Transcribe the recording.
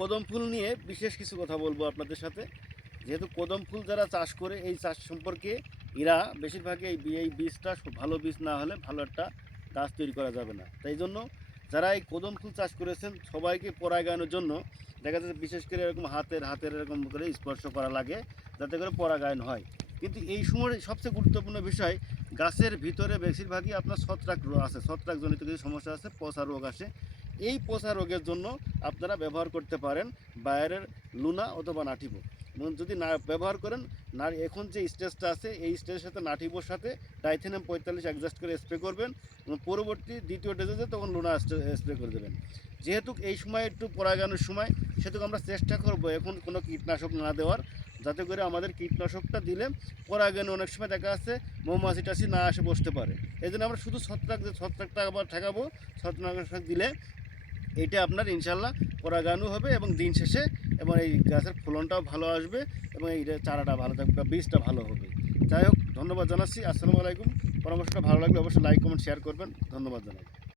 কদম ফুল নিয়ে বিশেষ কিছু কথা বলবো আপনাদের সাথে। যেহেতু কদম ফুল যারা চাষ করে এই চাষ সম্পর্কে এরা বেশিরভাগই এই বীজটা ভালো বীজ না হলে ভালো একটা গাছ তৈরি করা যাবে না। তাই জন্য যারা এই কদম ফুল চাষ করেছেন সবাইকে পরাগায়নের জন্য দেখা যাচ্ছে বিশেষ করে এরকম হাতের এরকম করে স্পর্শ করা লাগে যাতে করে পরাগায়ন হয়। কিন্তু এই সময় সবচেয়ে গুরুত্বপূর্ণ বিষয়, গাছের ভিতরে বেশিরভাগই আপনার ছত্রাক আছে, ছত্রাকজনিত কিছু সমস্যা আছে, পচা রোগ আসে। এই পচা রোগের জন্য আপনারা ব্যবহার করতে পারেন বাইরের লুনা অথবা নাটিবো। যদি না ব্যবহার করেন, না এখন যে স্টেজটা আছে এই স্টেজের সাথে নাটিবোর সাথে ডাইথেনিয়াম 45 অ্যাডজাস্ট করে স্প্রে করবেন এবং পরবর্তী দ্বিতীয় ডোজে তখন লুনা স্প্রে করে দেবেন। যেহেতু এই সময় একটু পরাগায়নের সময়, সেহেতু আমরা চেষ্টা করব এখন কোনো কীটনাশক না দেওয়ার, যাতে করে আমাদের কীটনাশকটা দিলে পরাগায়নে অনেক সময় দেখা যাচ্ছে মৌমাছি টাছি না আসে বসতে পারে। এই জন্য আমরা শুধু ছত্রাকটা আবার ঠেকাবো। ছত্রাকনাশক দিলে এইটা আপনার ইনশাল্লাহ পরাগায়নও হবে এবং দিন শেষে এবং এই গাছের ফলনটাও ভালো আসবে এবং এই চারাটা ভালো থাকবে বা বীজটা ভালো হবে। যাই হোক, ধন্যবাদ জানাচ্ছি। আসসালামু আলাইকুম। পরামর্শটা ভালো লাগলে অবশ্যই লাইক কমেন্ট শেয়ার করবেন। ধন্যবাদ জানাই।